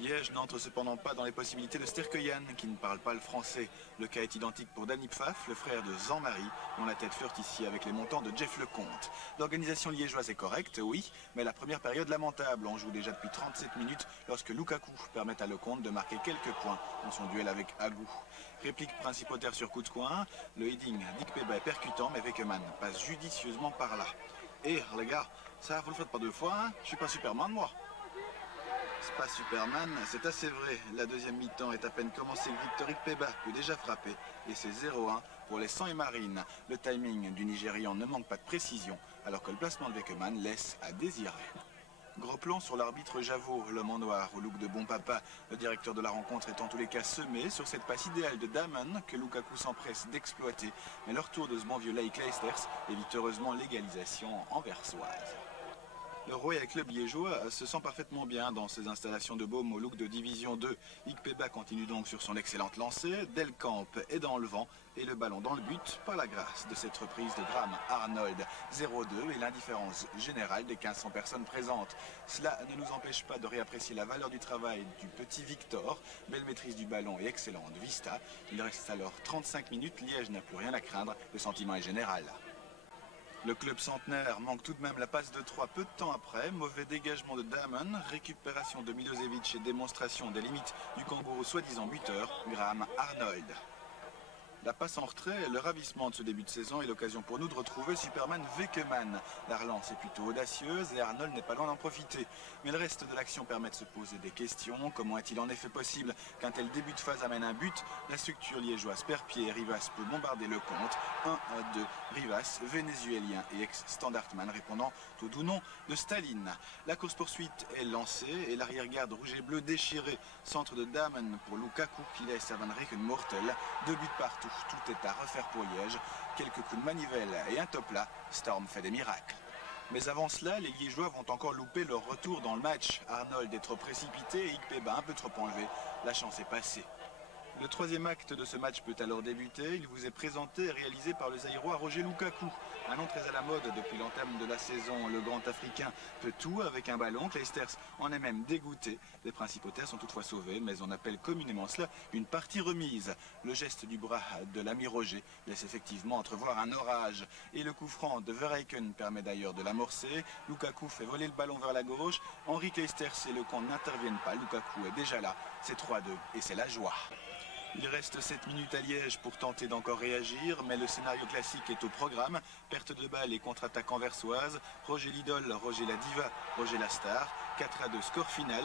Liège n'entre cependant pas dans les possibilités de Sterkeyan, qui ne parle pas le français. Le cas est identique pour Danny Pfaff, le frère de Jean-Marie, dont la tête flirte ici avec les montants de Jeff Lecomte. L'organisation liégeoise est correcte, oui, mais la première période lamentable. On joue déjà depuis 37 minutes lorsque Lukaku permet à Lecomte de marquer quelques points dans son duel avec Agou. Réplique principautaire sur coup de coin, le heading d'Ikpeba est percutant, mais Vekeman passe judicieusement par là. Et les gars, ça vous le faites pas deux fois, hein? Je suis pas Superman moi. C'est pas Superman, c'est assez vrai. La deuxième mi-temps est à peine commencée que Victor Ikpeba peut déjà frapper. Et c'est 0-1 pour les 100 et Marines. Le timing du Nigérian ne manque pas de précision, alors que le placement de Vekeman laisse à désirer. Gros plan sur l'arbitre Javot, l'homme en noir, au look de bon papa. Le directeur de la rencontre est en tous les cas semé sur cette passe idéale de Damon que Lukaku s'empresse d'exploiter. Mais le retour de ce bon vieux Leigh Kleisters évite heureusement l'égalisation anversoise. Le Royal Club liégeois se sent parfaitement bien dans ses installations de baume au look de Division 2. Ikpeba continue donc sur son excellente lancée, Delcamp est dans le vent et le ballon dans le but par la grâce de cette reprise de Graham Arnold. 0-2 et l'indifférence générale des 1500 personnes présentes. Cela ne nous empêche pas de réapprécier la valeur du travail du petit Victor, belle maîtrise du ballon et excellente vista. Il reste alors 35 minutes, Liège n'a plus rien à craindre, le sentiment est général. Le club centenaire manque tout de même la passe de 3 peu de temps après. Mauvais dégagement de Damon, récupération de Milosevic et démonstration des limites du kangourou soi-disant buteur, Graham Arnold. La passe en retrait, le ravissement de ce début de saison est l'occasion pour nous de retrouver Superman Vekeman. La relance est plutôt audacieuse et Arnold n'est pas loin d'en profiter. Mais le reste de l'action permet de se poser des questions. Comment est-il en effet possible qu'un tel début de phase amène un but? La structure liégeoise perd pied et Rivas peut bombarder le compte. 1-2. Rivas, vénézuélien et ex-standardman répondant au doux nom de Staline. La course-poursuite est lancée et l'arrière-garde rouge et bleu déchiré. Centre de Damon pour Lukaku qui laisse à Van Rijn une mortelle. 2 buts partout. Tout est à refaire pour Liège. Quelques coups de manivelle et un top là, Storm fait des miracles. Mais avant cela, les Liégeois vont encore louper leur retour dans le match. Arnold est trop précipité et Ikpeba un peu trop enlevé. La chance est passée. Le troisième acte de ce match peut alors débuter. Il vous est présenté et réalisé par le Zaïrois Roger Lukaku. Un nom très à la mode depuis l'entame de la saison. Le grand Africain peut tout avec un ballon. Kleisters en est même dégoûté. Les principautés sont toutefois sauvés, mais on appelle communément cela une partie remise. Le geste du bras de l'ami Roger laisse effectivement entrevoir un orage. Et le coup franc de Verheiken permet d'ailleurs de l'amorcer. Lukaku fait voler le ballon vers la gauche. Henri Kleisters et Lecomte n'interviennent pas. Lukaku est déjà là. C'est 3-2 et c'est la joie. Il reste 7 minutes à Liège pour tenter d'encore réagir, mais le scénario classique est au programme. Perte de balle et contre-attaque anversoise. Roger l'idole, Roger la diva, Roger la star. 4-2 score final.